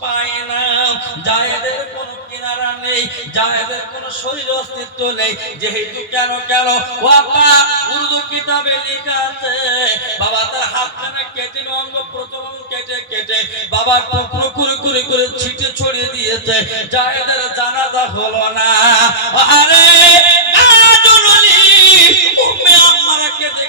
পায় না, জায়েদের কোনো কিনারা নেই, জায়েদের কোনো শরীর অস্তিত্ব নেই। যেহেতু কেন ও আপা উর্দু কিতাবে লেখা আছে, বাবা তার হাতখানা কেটে অঙ্গ প্রত্যঙ্গ কেটে বাবা টুকরো করে ছিটে ছড়িয়ে দিয়েছে। জায়েদের জানাজা হলো না। আরে উম্মে আম্মারা কেঁদে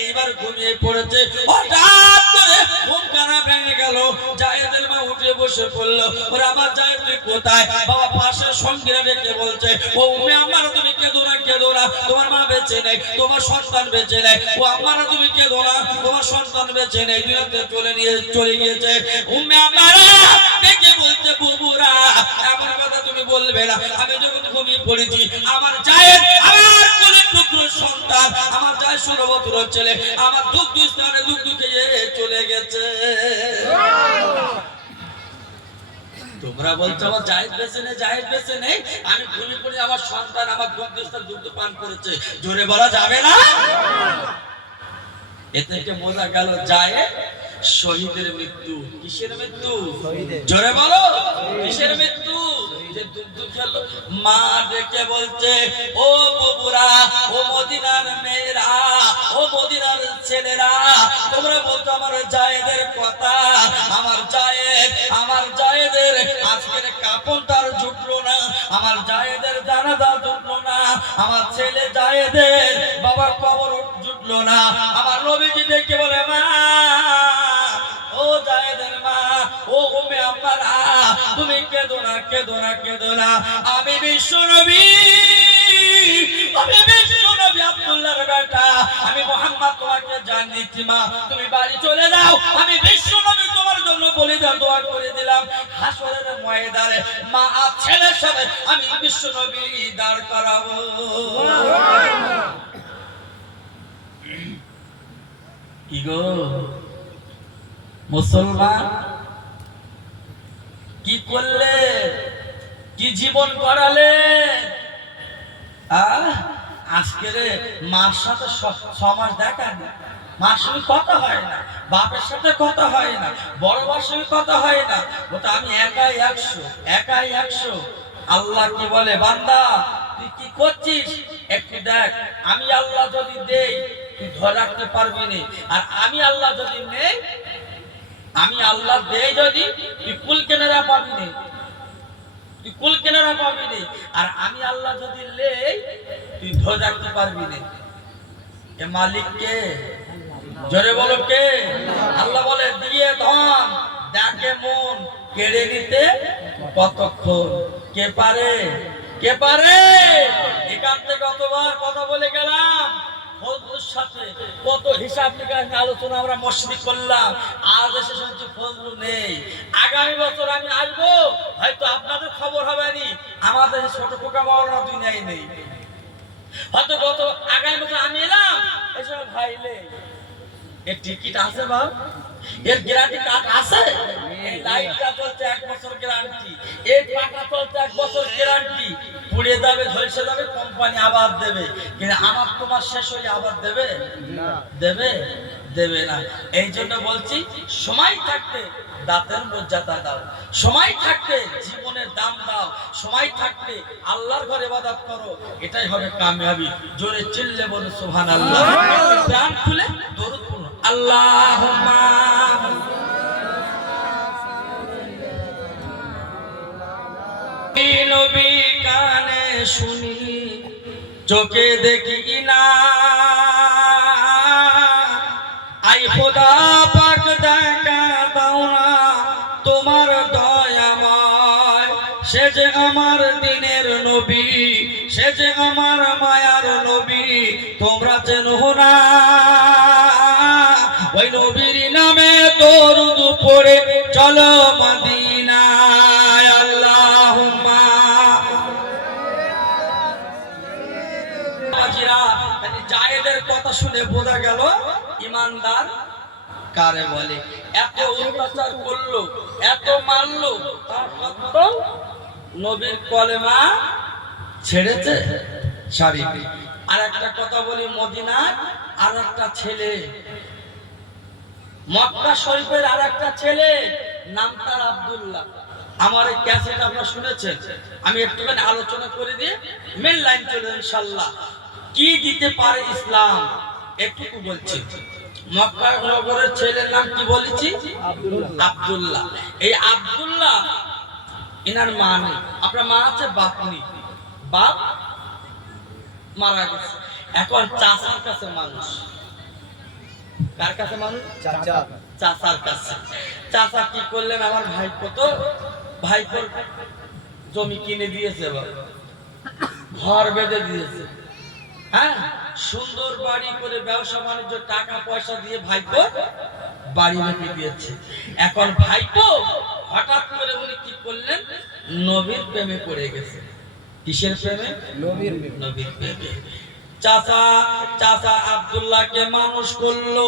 এইবার ঘুমিয়ে পড়েছে। হঠাৎ করে ঘুমখানা ভেঙে গেল। জায়েদের মা উঠে বসে পড়ল। ওরে আমার জায়েদ তুই কোথায়? বাবা পাশের সঙ্গীরা ডেকে বলছে, ও উম্মে আম্মারা তুমি কেঁদো না, তোমার মা বেঁচে নেই, তোমার সন্তান বেঁচে নেই। ও আম্মারা তুমি কেঁদো না, তোমার সন্তান বেঁচে নেই, দুনিয়াতে চলে গিয়েছে। উম্মে আম্মারা ডেকে বলছে, বুবুরা এমন কথা তুমি বলবে না। আমি যখন ঘুমিয়ে পড়েছি, আমার জায়েদ আমার কোলের টুকরো সন্তান, আমার জায়েদ 16 বছরের ছেলে, আমার দুঃখ স্থানে দুঃখ খেয়ে চলে গেছে। তোমরা বলছো আমার জায়েদ বেঁচে নেই, আমি ঘুমিয়ে পড়ি, আমার সন্তান আমার দুগ্ধ পান করেছে। জোরে বলা যাবে না? এ থেকে বোঝা গেল জায়েদ শহীদের মৃত্যু। কিসের মৃত্যু? জোরে বলো, কিসের মৃত্যু? যে দুগ্ধ খেলো। মা ডেকে বলছে, ও বুবুরা, ও মদিনার মেয়েরা, ও মদিনার ছেলেরা, তোমরা বলতো আমার জায়েদের কথা। আমার জায়েদের আজকের কাপড় তার জুটলো না, আমার জায়েদের জানাজা জুটলো না, আমার ছেলে জায়েদের বাবার কবর জুটলো না। আমার নবীজি ডেকে বলে, মা, ও জায়েদের মা, ও উম্মে আম্মারা, তুমি কেঁদো না। আমি বিশ্ব নবী আব্দুল্লাহর বেটা, আমি মুহাম্মদ তোমাকে জান দিচ্ছি। মা তুমি বাড়ি চলে যাও, আমি বিশ্ব নবী তোমার জন্য বলিদান দোয়া করে দিলাম। হাসরের ময়দানে মা আর ছেলের সাথে আমি বিশ্ব নবী দাঁড় করাবো। কি গো মুসলমান, কি করলে, কি জীবন গড়ালে? আজকে রে মার সাথে 6 মাস দেখা না, মার সঙ্গে কথা হয় না, বাপের সাথে কথা হয় না, বড় ভাইয়ের সঙ্গে কথা হয় না। ওটা আমি একাই 100। আল্লাহ কি বলে, বান্দা তুই কি করছিস একটু দেখ। আমি আল্লাহ যদি দেই তুই ধরে রাখতে পারবি না, আর আমি আল্লাহ যদি নেই, আমি আল্লাহ দেই যদি তুই কুল কেনারা পাবি না, আর আমি আল্লাহ যদি লেই তুই ধরে রাখতে পারবি না। এ মালিক কে? জোরে বলো কে? আল্লাহ বলে, দিয়ে ধন দেখে মন, কেড়ে নিতে কতক্ষণ। কে পারে? এখান থেকে কতবার কথা বলে গেলাম, ফজলুর সাথে কত হিসাব নিকাশ আলোচনা আমরা মসজিদে করলাম, আজ এসে শুনছি ফজলু নেই। আগামী বছর আমি আসবো, হয়তো আপনাদের খবর হবে নি, আমাদের ছোট পোকা মাওলানা দুনিয়ায় নেই। হয়তো আগামী বছর আমি এলাম, এসব ভাইলে এর টিকিট আছে বাবা, এর গ্যারান্টি কার্ড আছে, এই লাইটটা চলছে 1 বছর গ্যারান্টি, এই পাকা চলছে 1 বছর গ্যারান্টি। পুড়ে যাবে, ঝলসে যাবে, কোম্পানি আবার দেবে, কিন্তু আমার তোমার শেষ হয়ে আবার দেবে না। এই জন্য বলছি, সময় থাকতে দাঁতের মর্যাদা দাও, সময় থাকতে জীবনের দাম দাও, সময় থাকতে আল্লাহর ঘরে ইবাদত করো, এটাই হবে কামিয়াবি। জোরে চিল্লে বলো সুবহানাল্লাহ। প্রাণ খুলে দরুদ পড়ো, আল্লাহুম্মা নবী কানে শুনি, চোখে দেখি না, আই খোদা পাক দেখা দাও না তোমার দয়াময়। সে যে আমার দিনের নবী, সে যে আমার মায়ার নবী, তোমরা চেনো না। ওই নবীর নামে দরুদ পড়ে চলো মদিনায়, আল্লাহুম্মা। জায়েদের কথা শুনে বোঝা গেল ইমানদার কারে বলে। এত অত্যাচার করলো, এত মারলো, তারপর নবীর কলেমা ছেড়েছে ছাড়িনি। আর একটা কথা বলি, মদিনার আর একটা ছেলে, মক্কা শরীফের আর একটা ছেলে নাম তার আব্দুল্লাহ। আমার এই ক্যাসেট আপনারা শুনেছেন, আমি একটুখানি আলোচনা করে দিয়ে মেন লাইন চলে ইনশাআল্লাহ। কি দিতে পারে ইসলাম একটু বলছি। মক্কা নগরের ছেলের নাম কি বলেছি? আব্দুল্লাহ। এই আব্দুল্লাহ এনার মা নেই, আপনার মা আছে, বাপ নেই, বাপ মারা গেছে। এখন চাচার কাছে মানুষ। কার কাছে মানুষ? চাচার কাছে। চাচা কি করলেন, আমার ভাইপো তো ভাইপোর জমি কিনে দিয়েছে, ঘর বেঁধে দিয়েছে, হ্যাঁ, সুন্দর বাড়ি করে ব্যবসা বাণিজ্য টাকা পয়সা দিয়ে ভাইপো বাড়ি রেখে দিয়েছে। এখন ভাইপো হঠাৎ করে উনি কি করলেন, নবীর প্রেমে পড়ে গেছে। কিসের প্রেমে? নবীর প্রেমে। চাচা চাচা আব্দুল্লাহকে মানুষ করলো।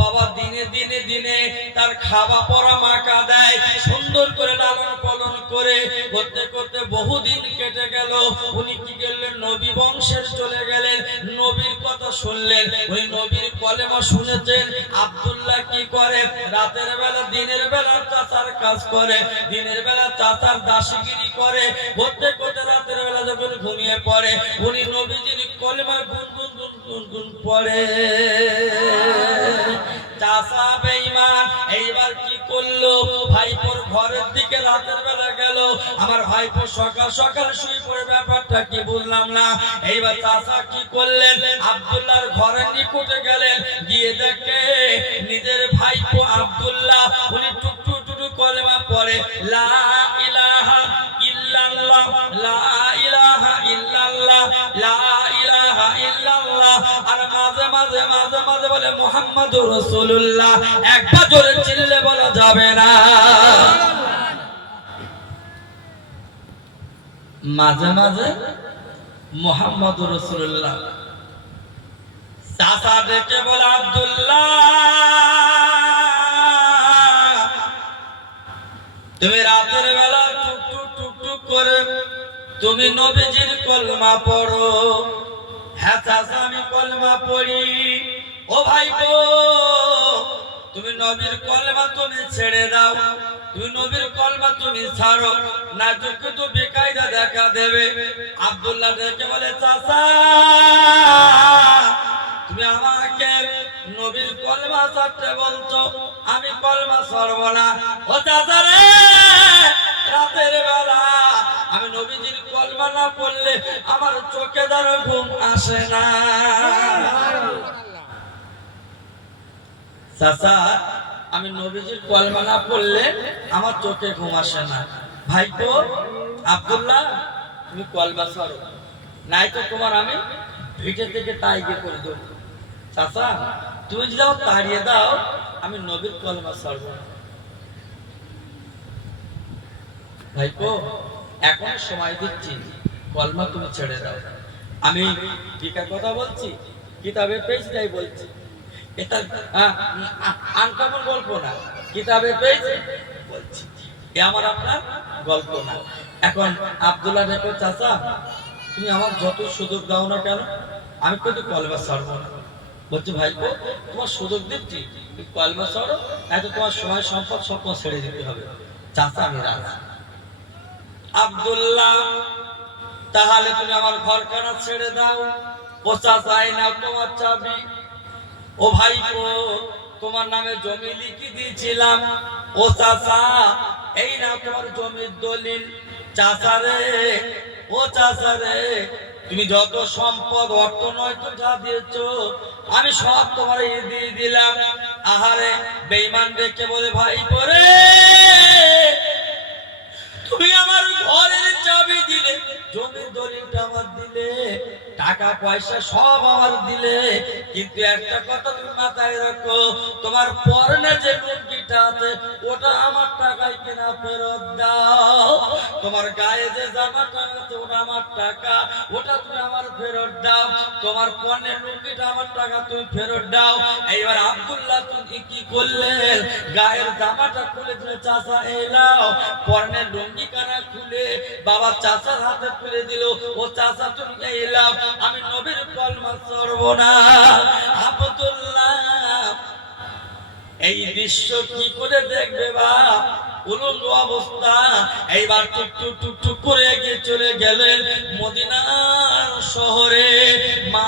বাবা দিনে দিনে দিনে তার খাওয়া পরা মাকা দেয়, সুন্দর করে লালন পালন করে করতে করতে বহুদিন কেটে গেল। উনি কি করলেন, নবী বংশের চলে গেলেন, নবীর কথা শুনলেন। ওই নবীর কলেমা শুনেছেন। আব্দুল্লাহ কি করে, রাতের বেলা দিনের বেলা চাচার কাজ করে, দিনের বেলা চাচার দাসীগিরি করে, করতে করতে রাতের বেলা যখন ঘুমিয়ে পড়ে উনি নবীজির কলেমা গুনগুন গুনগুন পড়ে। চাচা বেঈমান এইবার কি করলো, ভাইপোর ঘরের দিকে রাতের বেলা গেল। আমার ভাইপো সকাল সকাল শুয়ে পড়ে, ব্যাপারটা কি বুঝলাম না। এইবার চাচা কি করলেন, আব্দুল্লাহর ঘরের নিকটে গেলেন, গিয়ে দেখে নিজের ভাইপো আব্দুল্লাহ উনি টুকটু টুকটু কলেমা পড়ে, লা ইলাহা ইল্লাল্লাহ, লা ইলাহা ইল্লাল্লাহ, লা ইলাহা ইল্লাল্লাহ। আর মাঝে মাঝে মাঝে মাঝে বলে মুহাম্মাদুর রাসূলুল্লাহ। একবার জোরে চিল্লে বলা যাবে না? মাঝে মাঝে মুহাম্মাদুর রাসূলুল্লাহ। চাচা ডেকে বলে, আব্দুল্লাহ তুমি রাতের বেলা টুকটুক টুকটুক করে তুমি নবীজির কলমা পড়ো। হ্যাঁ চাচা আমি কলমা পড়ি। ও ভাইপো তুমি নবীর কলমা তুমি ছেড়ে দাও, তুমি নবীর কলমা তুমি ছাড়ো না, তোকে তো বেকায়দা দেখা দেবে। আব্দুল্লাহ ডেকে বলে, চাচা তুমি আমাকে নবীর কলমা ছাড়তে বলছো, আমি কলমা ছাড়ব না। ও চাচা রে, রাতের বেলা আমি নবীজির কলমা না পড়লে আমার চোখে দ্বারা ঘুম আসে না। চাচা আমি নবীজির কলমা না পড়লে আমার চোখে ঘুম আসে না। ভাইপো আব্দুল্লাহ তুমি কলমা ছাড়ো, নাই তো তোমার আমি ভিটে থেকে তাইকে করে দেবো। চাচা তুমি যদি আমার তাড়িয়ে দাও আমি নবীর কলমা ছাড়ব না। ভাইপো এখন সময় দিচ্ছি, কলমা তুমি ছেড়ে দাও। আমি টিকা কথা বলছি, কিতাবে পেয়েছি তাই বলছি, এটা আনকমন গল্প না, কিতাবে পেয়েছি বলছি, এ আমার আপনার গল্প না। এখন আব্দুল্লাহ দেখো, চাচা তুমি আমার যত সুযোগ দাও না কেন আমি কিন্তু কলমা ছাড়বো না। বলছি ভাইপো তোমার সুযোগ দিচ্ছি, তুমি কলমা ছাড়ো, এত তোমার সময় সম্পদ সব ছেড়ে দিতে হবে। চাচা আমি রাজি। আব্দুল্লাহ তাহলে তুমি আমার ঘরখানা ছেড়ে দাও। ও চাচা এই নাও তোমার চাবি। ও ভাইপো তোমার নামে জমি লিখে দিয়েছিলাম। ও চাচা এই নাও তোমার জমির দলিল। চাচা রে, ও চাচা রে, তুমি যত সম্পদ অর্থ নয়তো যা দিয়েছো আমি সব তোমার দিয়ে দিলাম। আহারে বেঈমান দেখে বলে, ভাইপো রে তুমি আমার ঘরের চাবি দিলে, জমির দলিলটা আমার দিলে, টাকা পয়সা সব আমার দিলে, কিন্তু একটা কথা তুমি মাথায় রাখো, তোমার পরনে যে লুঙ্গিটা আছে ওটা আমার টাকায় কিনা ফেরত দাও। তোমার গায়ে যে জামাটা আছে ওটা আমার টাকা, ওটা তুমি আমার ফেরত দাও। তোমার পরনের লুঙ্গিটা আমার টাকা, তুমি ফেরত দাও। এইবার আব্দুল্লাহ তুমি কি করলেন, গায়ের জামাটা খুলে দিলে, চাচা এই নাও। পরনের লুঙ্গি কানা খুলে বাবা চাচার হাতে তুলে দিল। ও চাচা তুমি এই নাও, আমি নবীর কলমা ছাড়ব না। আব্দুল্লাহ এই দৃশ্য কি করে দেখবে বাপ, উলঙ্গ অবস্থা। এইবার টুক টুক টুক করে এগিয়ে চলে গেলেন মদিনার শহরে। মা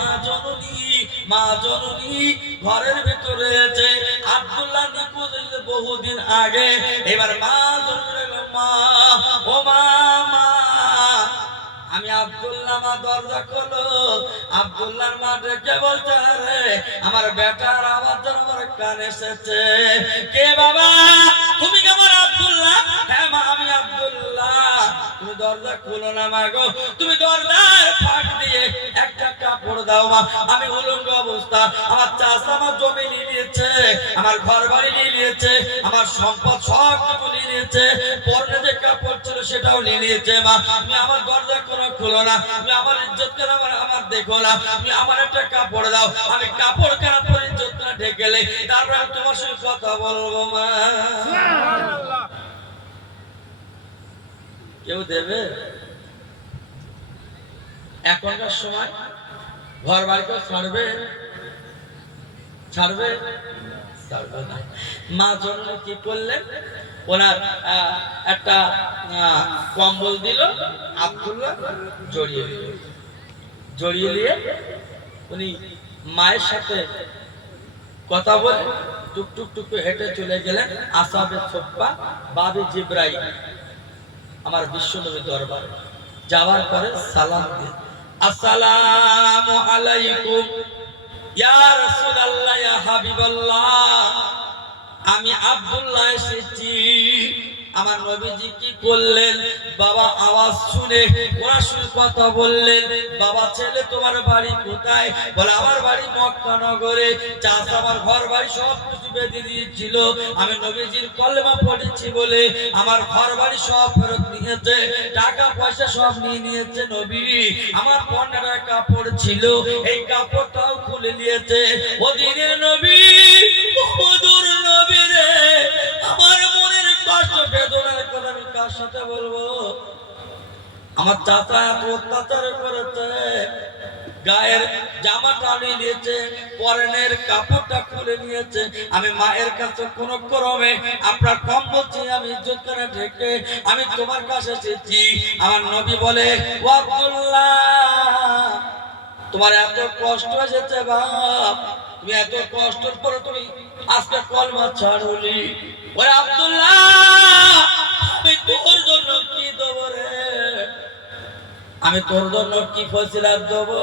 জননী ঘরের ভিতরে রয়েছে। আব্দুল্লাহ নিখোঁজ হয়েছে বহুদিন আগে। এবার মা জননী, মা ও মা, আমি আব্দুল্লাহ, মা দরজা খোলো। আব্দুল্লাহর মা ডেকে বলছে, আরে আমার বেটার আওয়াজ যেন আমার কানে এসেছে। কে বাবা? তুমি কি আমার আব্দুল্লাহ? হ্যাঁ মা, আমি আব্দুল্লাহ। তুমি দরজা খুলো না মা গো, তুমি দরজার ফাঁক দিয়ে একটা কাপড় দাও মা। আমি উলঙ্গ অবস্থা, আমার চাচা আমার জমি নিয়ে নিয়েছে, আমার ঘর বাড়ি নিয়ে নিয়েছে, আমার সম্পদ সব কিছু নিয়ে নিয়েছে, পরনে যে কাপড় ছিল সেটাও নিয়ে নিয়েছে মা। তুমি আমার দরজা খুলো না, তুমি আমার ইজ্জত কেন আমার দেখো না, তুমি আমার একটা কাপড় দাও। আমি কাপড় কেন পরে ইজ্জত না ঢেকেলে তারপর আমি তোমার সঙ্গে কথা বলবো মা। কেউ দেবে? এখনকার সময় ঘর বাড়ি কেউ ছাড়বে? না। মা জননী কি করলেন, ওনার একটা কম্বল দিল, আব্দুল্লাহ জড়িয়ে নিয়ে উনি মায়ের সাথে কথা বলে টুক টুক টুক হেঁটে চলে গেলেন আসহাবে সুফফা বাবে জিবরাইল, আমার বিশ্বনবী দরবারে। যাওয়ার পরে সালাম দিয়ে, আসসালামু আলাইকুম ইয়া রাসূলুল্লাহ, ইয়া হাবিবাল্লাহ, আমি আব্দুল্লাহ এসেছি। আমার নবীজি কি করলেন, বাবা আওয়াজ শুনে ওনার সঙ্গে কথা বললেন। বাবা ছেলে তোমার বাড়ি কোথায়? বলে আমার বাড়ি মক্কা নগরে। চাচা আমার ঘর বাড়ি সব কিছু বেঁধে দিয়েছিল, আমি নবীজির কলেমা পড়েছি বলে আমার ঘর বাড়ি সব ফেরত নিয়েছে, টাকা পয়সা সব নিয়ে নিয়েছে নবী। আমার পনেরো কাপড় ছিল, এই কাপড়টাও খুলে নিয়েছে। ও দিনের নবী, মধুর নবী রে, আমার মনের কষ্ট বেদনার কথা আমি কার সাথে বলবো? আমার চাচা এত অত্যাচার করেছে, গায়ের জামাটা নিয়ে নিয়েছে, পরনের কাপড়টা খুলে নিয়েছে। আমি মায়ের কাছে কোন ক্রমে আপনার কম্বল চেয়ে আমি ইজ্জত করে ঢেকে আমি তোমার কাছে এসেছি। আমার নবী বলে, ও আব্দুল্লাহ, তোমার এত কষ্ট হয়েছে বাপ, তুমি এত কষ্টের পরে তুমি আজকে কলমা ছাড়লি। ওই আব্দুল্লাহ, আমি তোর জন্য কি দেবো রে? আমি তোর জন্য কি ফজিলত দেবো?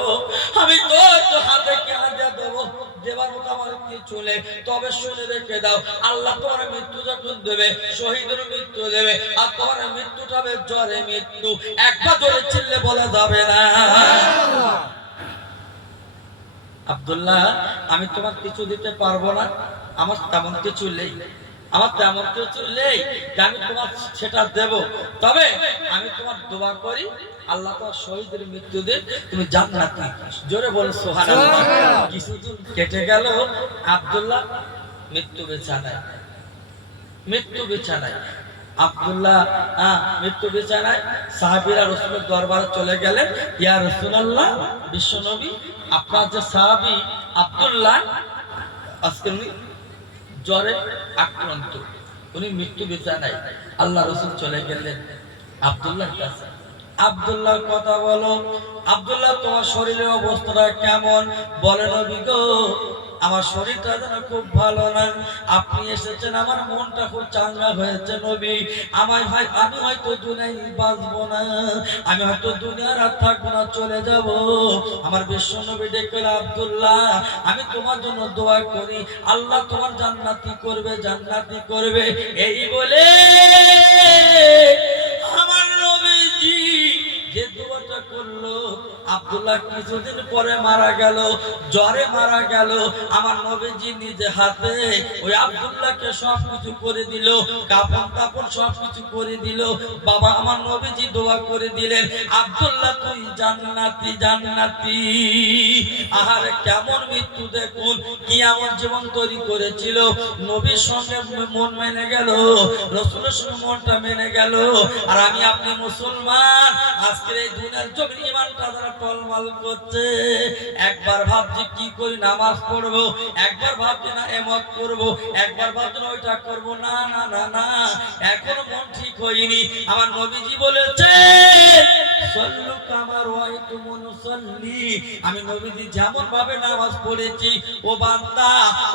আমি তোর হাতে কি হাদিয়া দেবো? দেবার মতো আমার কিছু নেই। তবে শুনে রেখে দাও, আল্লাহ তোমার মৃত্যু যখন দেবে, শহীদের মৃত্যু দেবে, আর তোমার মৃত্যুটা হবে জ্বরে মৃত্যু। একবার জোরে চিল্লে বলা যাবে না। আব্দুল্লাহ, আমি তোমার কিছু দিতে পারবো না, আমার তেমন কিছু নেই, আমি তোমার সেটা দেব। তবে আমি তোমার দোয়া করি, আল্লাহ তোমার শহীদের মৃত্যু দেন, তুমি জান্নাতি। জোরে বলো সুবহানাল্লাহ। কিছুদিন কেটে গেল, আব্দুল্লাহ মৃত্যু বিছানায়। আব্দুল্লাহ মৃত্যু বিছানায়। সাহাবীরা রাসূলের দরবারে চলে গেলেন, ইয়া রাসূলুল্লাহ, বিশ্বনবী, আপনার যে সাহাবী আব্দুল্লাহ আজকে উনি জ্বরে আক্রান্ত, উনি মৃত্যু বিছানায়। আল্লাহ রাসূল চলে গেলেন আব্দুল্লাহর কাছে। আব্দুল্লাহ কথা বলো। আব্দুল্লাহ, তোমার শরীরের অবস্থাটা কেমন? বলে, নবী গো, আমার শরীরটা যেন খুব ভালো না। আপনি এসেছেন, আমার মনটা খুব চাঙ্গা হয়েছে নবী। আমি হয়তো দুনিয়ায় বাঁচবো না, আমি হয়তো দুনিয়ার আর থাকবো না, চলে যাব। আমার বিশ্ব নবী ডেকে, আব্দুল্লাহ, আমি তোমার জন্য দোয়া করি, আল্লাহ তোমার জান্নাতি করবে। এই বলে আমার নবীজি যে দোয়াটা করলো, আব্দুল্লাহ কিছুদিন পরে মারা গেল, জ্বরে মারা গেল। আমার নবীজি নিজে হাতে ওই আব্দুল্লাহকে সবকিছু করে দিল, কাপড় সবকিছু করে দিল। বাবা আমার নবীজি দোয়া করে দিলেন, আব্দুল্লাহ তুই জান্নাতি। আহারে কেমন মৃত্যু দেখুন, কি এমন জীবন তৈরি করেছিল। নবীর সঙ্গে মন মেনে গেল, রাসূলের সঙ্গে মনটা মেনে গেল। আর আমি আপনি মুসলমান, আজকের এই দুনিয়ার জমিনে ঈমানটা যারা টলমল করছে। একবার ভাবছি কি করি, নামাজ পড়বো, একবার ভাবছি না এমত করবো, একবার ভাবছি না ওইটা করবো। না না না না, এখনো মন ঠিক হয়নি। আমার নবীজি বলেছে সল্লু কামা রাআইতুমুনি উসাল্লি, আমি নবীজি যেমন ভাবে নামাজ পড়েছি ও বান্দা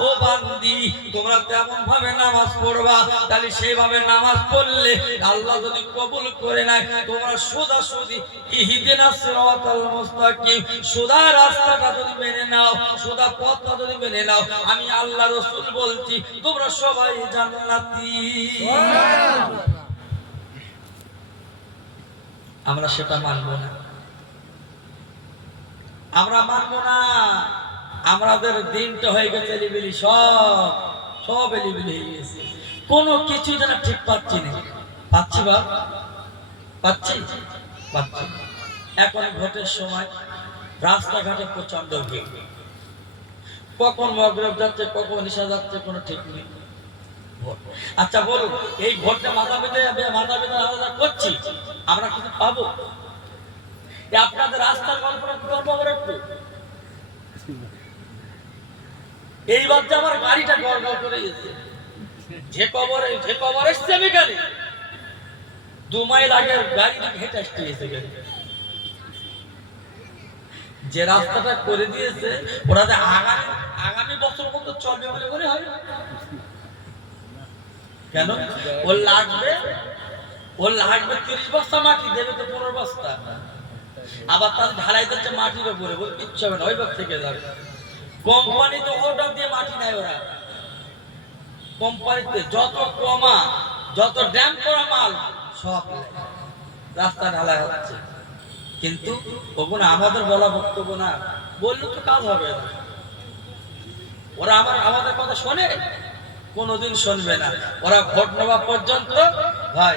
ও বান্দি তোমরা তেমন ভাবে নামাজ পড়বা। তাহলে সেইভাবে নামাজ পড়লে আল্লাহ যদি কবুল করে নেয়, তোমরা সোজাসুজি ইহদিনাস সিরাতাল মুস্তাকিম, সোজা রাস্তাটা যদি মেনে নাও, সোজা পথটা যদি মেনে নাও, আমি আল্লাহ রাসূল বলছি তোমরা সবাই জান্নাতি। আমরা সেটা মানবো না, আমরা মানবো না। আমাদের দিনটা হয়ে গেছে এলিবিলি, সব এলিবিলি হয়ে গেছে। কোনো কিছু যেন ঠিক পাচ্ছি না। পাচ্ছি বা পাচ্ছি পাচ্ছি। এখন ভোটের সময় রাস্তাঘাটে প্রচন্ড ভিড়, কখন মগরিব যাচ্ছে কখন ঈশা যাচ্ছে কোনো ঠিক নেই। আচ্ছা বলুন, এই ভোটটা মাথা পেতে আলাদা করছি, আমরা কিছু পাবো? আপনাদের রাস্তার কল্পনা করবো একটু। এইবার যে আমার গাড়িটা গড়গড় করে গেছে, যে কবর এসছে আমি গাড়ি 2 মাইল আগে গাড়ি হেঁটে আসতে গেছে। যে রাস্তাটা করে দিয়েছে ওরা যে আগামী বছর পর্যন্ত চলবে বলে মনে হয় কেন? ওর লাগবে 30 বস্তা মাটি, দেবে তো 15 বস্তা। আবার তার ঢালাই দিচ্ছে মাটির উপরে, বলে কিচ্ছু হবে না, ওই ভাগ থেকে যাবে। কোম্পানিতে অর্ডার দিয়ে মাটি নেয় ওরা। কোম্পানিতে যত কমা, যত ড্যাম করা মাল সব রাস্তা ঢালাই হচ্ছে। কিন্তু ওগুলো আমাদের বলা বক্তব্য না, বললে তো কাজ হবে না। ওরা আমাদের কথা শোনে? কোনোদিন শুনবে না। ওরা ভোট নেওয়া পর্যন্ত ভাই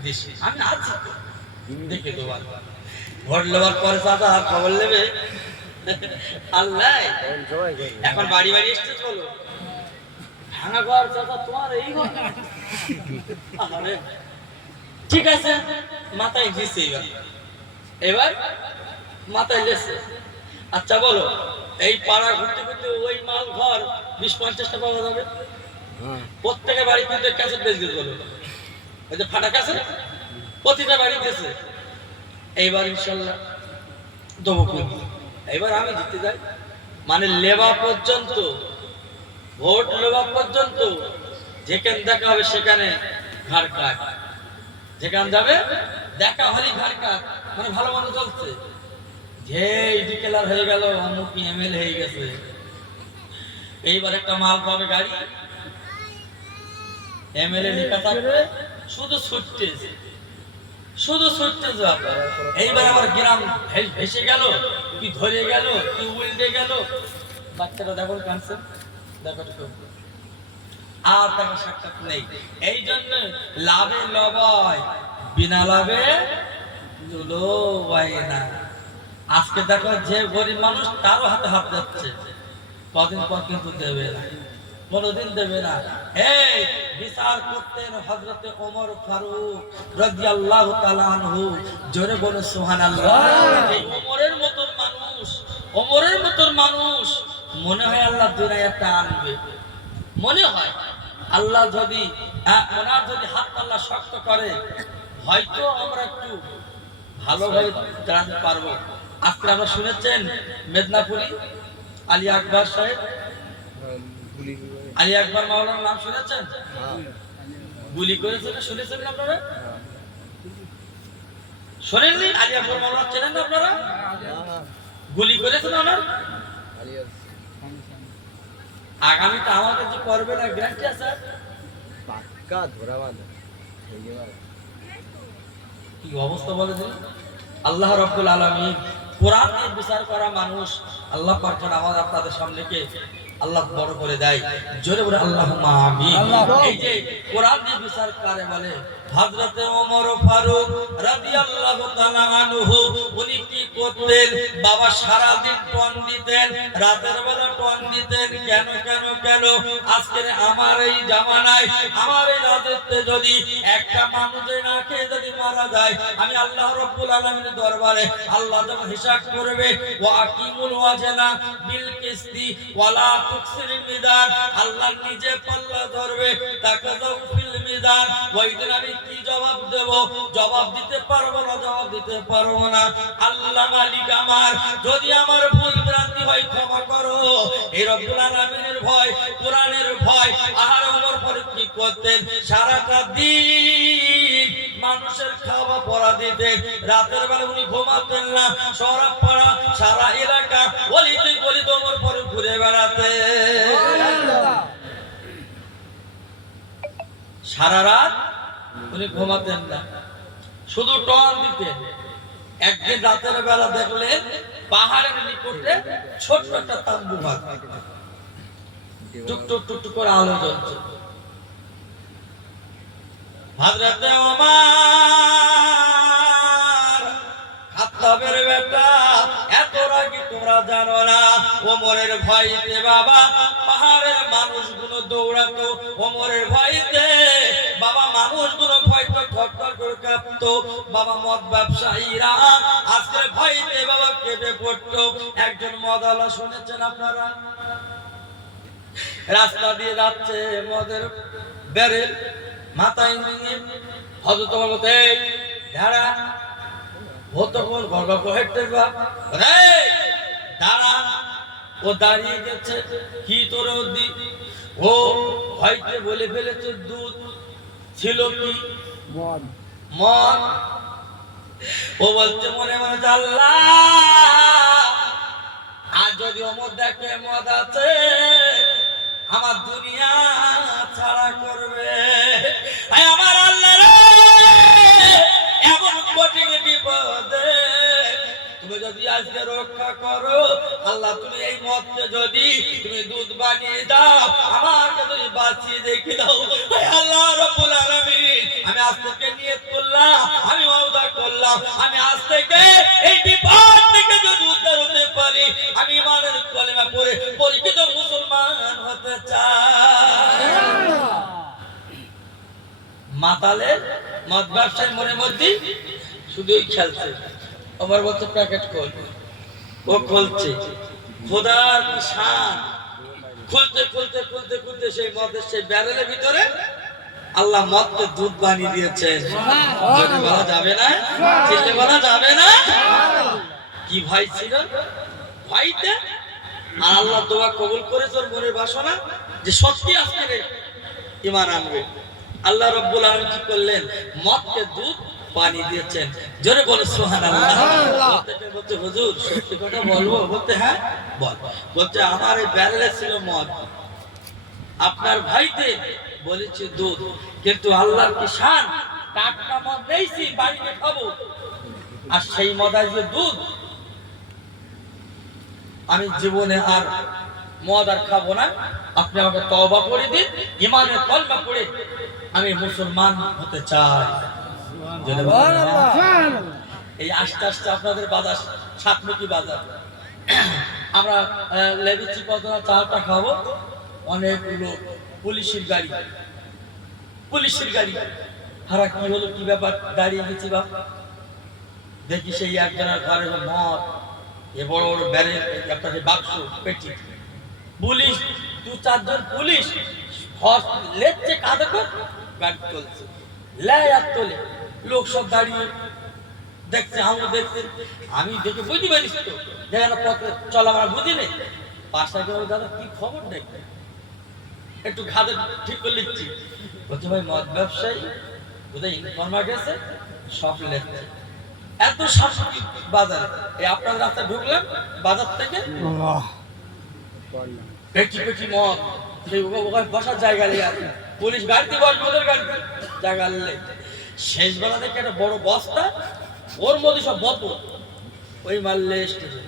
দিস আমি আছি দেখে দেবো। ভোট নেওয়ার পরে দাদা খবর নেবে আল্লাহ। এখন বাড়ি এসছে, চলো ভাঙা ঘর দাদা তোমার এই ঘর, ঠিক আছে মাথায় দিচ্ছে। এবার মাথায় লেছে। আচ্ছা বলো, এই পাড়া ঘুরতে ঘুরতে ওই মাল ঘর 20-50টা পাওয়া যাবে। প্রত্যেকের বাড়ি কিন্তু ক্যাসেট বেচ গেছে, বলো ওই যে ফাটা ক্যাসেট প্রতিটা বাড়ি গেছে। এইবার ইনশাল্লাহ দেবো। এইবার আমি জিতে যাই, মানে লেবা পর্যন্ত, ভোট লেবা পর্যন্ত যেখানে দেখা হবে সেখানে ঘাড় কাট, যেখানে যাবে দেখা হলি ঘাড় কাট। মানে ভালো মন্দ চলছে, যে ডিক্লেয়ার হয়ে গেল অমুক এমএলএ হয়ে গেছে। এইবার একটা মাল পাবে গাড়ি, এমএলএ লেখা থাকবে, শুধু ছুটতেছে। এইবার আমার গ্রাম ভেসে গেল, কি ধরে গেল, কি উল্টে গেল। বাচ্চারা দেখো কাঁদছে, দেখো আর দেখো সাক্ষাৎ নেই। এই জন্য লাভে লবায়, বিনা লাভে লবায় না। আজকে দেখো যে গরিব মানুষ তারও হাতে হাত যাচ্ছে, কদিন পর কিন্তু দেবে না, কোনদিন দেবে না। এই বিচার করতেন হযরতে ওমর ফারুক রাদিয়াল্লাহু তাআলা আনহু, জোরে বলো সুবহানাল্লাহ। এই ওমরের মতন মানুষ মনে হয় আল্লাহ দুনিয়ায় একটা আনবে, মনে হয় আল্লাহ যদি ওনার যদি হাত আল্লাহ শক্ত করে, হয়তো আমরা একটু ভালোভাবে দাঁড়াতে পারবো। আজকে আমরা শুনেছেন মেদিনীপুরি আলী আকবর সাহেব, আলী আকবর মাওলানার নাম শুনেছেন? গুলি করেছেন, শুনেছেন আপনারা? শোনেননি? আলী আকবর মাওলানা চেনেন না আপনারা? গুলি করেছেন ওনার। আগামীতে আমাদের যে করবে না গ্যারান্টি আছে? পাক্কা ধরা বাঁধা। কি অবস্থা বলে দিন। আল্লাহ রাব্বুল আলামিন কোরআন নিয়ে বিচার করা মানুষ আল্লাহ পাক যেন আমাদের আপনাদের সামনেকে আল্লাহ বড় করে দেয়। জোরে বলে আল্লাহুম্মা আমিন। এই যে কোরআন যে বিচার করে বলে হযরতে ওমর ফারুক রাদিয়াল্লাহু তাআলা আনহু উনি কি করতেন? বাবা সারা দিন টন দিতেন, রাতের বেলা টন দিতেন। কেন কেন কেন? আজকের আমার এই জামানায় আমার এই রাজত্বে যদি একটা মানুষ না খেয়ে যদি মারা যায়, আমি আল্লাহ রাব্বুল আলামিনের দরবারে আল্লাহ যখন হিসাব করবে ওয়া আকিমুল ওয়াজনা বিল কিসতি ওয়ালা তুকসিরিল মিজান, আল্লাহ নিজে পাল্লা ধরবে তাকে দাও ফিল মিজান। ওই দিন আমি কি জবাব দেব? জবাব দিতে পারবো না, জবাব দিতে পারবো না। আল্লাহ মালিক আমার, যদি আমার ভুল ভ্রান্তি হয় ক্ষমা করো। এই রব্বুল আলামিনের ভয়, কোরআনের ভয়। আহার ওমর ফারুক কি করতেন? সারাটা দিন মানুষের খাওয়া পড়া দিতেন, রাতের বেলা উনি ঘুমাতেন না। সারা পাড়া সারা এলাকা গলিতে গলিতে ওমর ফারুক ঘুরে বেড়াতে, সারা রাত উনি ঘুমাতেন না, শুধু টন দিতেন। একদিন রাতের বেলা দেখলেন পাহাড়ের নিকটে ছোট্ট একটা তাম্বু ভাগ, টুকটুক টুকটুক করে আলো জ্বলছে। হযরতে ওমর খাত্তাবের বেটা, এত রাগী তোমরা জানো না। ওমরের ভয়তে বাবা পাহাড়ের মানুষগুলো দৌড়াতো, ওমরের ভয়তে বাবা মানুষগুলো ভয়তে থরথর করে কাঁপতো। বাবা মদ ব্যবসায়ীরা আজকে ভয়তে বাবা কেঁপে পড়তো। একজন মদওয়ালা শুনেছেন আপনারা? রাস্তা দিয়ে যাচ্ছে, মদের ব্যারেল মাথায় নিয়ে হযরত ওমর বলতে দাঁড়া, কতক্ষণ গর্ব হেঁটে রে দাঁড়া। ও দাঁড়িয়ে গেছে, কি তোরে দি? ও হয়তো বলে ফেলেছে দুধ ছিল কি মদ। মদ। ও বলছে মনে মনে আল্লাহ, আর যদি ওমর দেখে মদ আছে আমার দুনিয়া ছাড়া করবে। আমার আল্লাহ রে, এমন কঠিন বিপদে তুমি যদি আজকে রক্ষা করো আল্লাহ, তুমি এই মদকে যদি তুমি দুধ বানিয়ে দাও, আমাকে তুমি বাঁচিয়ে রেখে দাও। আল্লাহ রাব্বুল আলামিন, আমি আজ থেকে নিয়ত করলাম, আমি ওয়াদা করলাম, আমি আজ থেকে এই বিপদ থেকে যদি উদ্ধার হতে পারি, আমি ইমানের কলেমা পড়ে পরিচিত মুসলমান হতে চাই। মাতালে মদ ব্যবসায় মনে মধ্যে শুধুই খেলছে। আমার বলছে প্যাকেট খোল, ও খুলছে। খোদার শান, খুলতে খুলতে খুলতে খুলতে সেই মদের সেই ব্যারেলের ভিতরে আল্লাহ মদকে দুধ বানিয়ে দিয়েছেন। যদি বলা যাবে না, চিল্লে বলা যাবে না। কি ভয় ছিল? ভয়তে আর আল্লাহ দোয়া কবুল করে তোর মনের বাসনা যে সত্যি আজকে ঈমান আনবে। আল্লাহ রাব্বুল আলামিন কি করলেন? মদকে দুধ পানি দিয়েছেন। জোরে বলে সুবহানাল্লাহ। বলতে হুজুর সত্যি কথা বলবো? বলতে হ্যাঁ বল। বলতে আমার এই ব্যারেলে ছিল মদ, আপনার ভাইতে বলেছে দুধ, কিন্তু আল্লাহর কি শান, টাটকা মদ নেইছি বাড়িতে খাবো, আর সেই মদ আজকে দুধ। আমি জীবনে আর মদ আর খাবো না, আপনি আমাকে তওবা করে দিন, ঈমানের কলমা পড়ে আমি মুসলমান হতে চাই। এই আস্তে আস্তে আপনাদের বাজার সাতমুখী বাজার, আমরা লেবিছি কতটা চাটা খাবো, অনেকগুলো পুলিশের গাড়ি, পুলিশের গাড়ি। হারা কি হলো, কি ব্যাপার দাঁড়িয়ে গেছি বা দেখি সেই একজনের ঘরে মদ, এ বড় বড় ব্যারেল, একটা বাক্স পেটি, পুলিশ দু চারজন পুলিশ লেচ্ছে কাঁধে করে গাড়ি চলছে, লেয় আর তোলে, লোক সব দাঁড়িয়ে দেখছে, আমি দেখছি, আমি দেখে বুঝতে পারিস তো দেখেন পথে চল, আমরা বুঝি নেই। পাশে গেল, দাদা কি খবর নেই, একটু ঘাদে ঠিক করে নিচ্ছি। বলছে ভাই মদ ব্যবসায়ী বোধহয় ইনফরমার গেছে, সব লেচ্ছে। এত শাসকি বাজারে, এই আপনার রাস্তায় ঢুকলাম বাজার থেকে, পেটি পেটি মদ, সেই ওখানে বসার জায়গা নেই, আর পুলিশ গাড়িতে বসবে, ওদের গাড়িতে জায়গা নেই। শেষ বেলা থেকে একটা বড় বস্তা, ওর মধ্যে সব বোতল, ওই মারলে স্টেজে।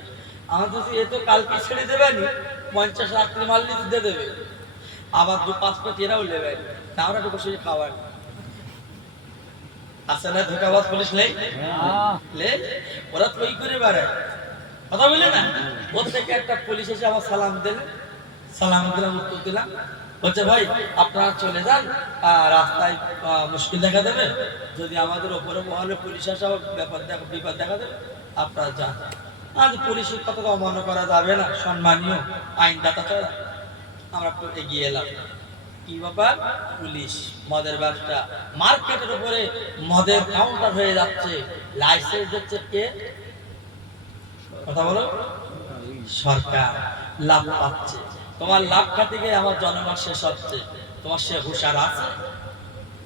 আমার তো এ তো কালকে ছেড়ে দেবেনি, 50 লাখ টাকা মারলি দিয়ে দেবে, আবার 2-5 প্লেট এরাও নেবে, তারা একটু বসে খাওয়ার আছে না। ধোকাবাজ পুলিশ নেই, ওরা তো ওই করে বেড়ায়, কথা বলে না। ওর থেকে একটা পুলিশ এসে আমার সালাম দিলেন, সালাম দিলাম, উত্তর দিলাম, বলছে ভাই আপনারা চলে যান, রাস্তায় মুশকিল দেখা দেবে, যদি আমাদের ওপরে মহলে পুলিশ আসা বিপদ দেখা দেবে, আপনারা যান। আজ পুলিশের কথা তো অমান্য করা যাবে না, সম্মানীয় আইনদাতা ছাড়া আমরা এগিয়ে এলাম। কি ব্যাপার? পুলিশ মদের ব্যবসা, মার্কেটের উপরে মদের কাউন্টার হয়ে যাচ্ছে, লাইসেন্স দিচ্ছে কে? কথা বলো, সরকার। লাভ পাচ্ছে, তোমার লাভ খাতে গিয়ে আমার জনগণ শেষ হচ্ছে, তোমার সে হুঁশিয়ার আছে?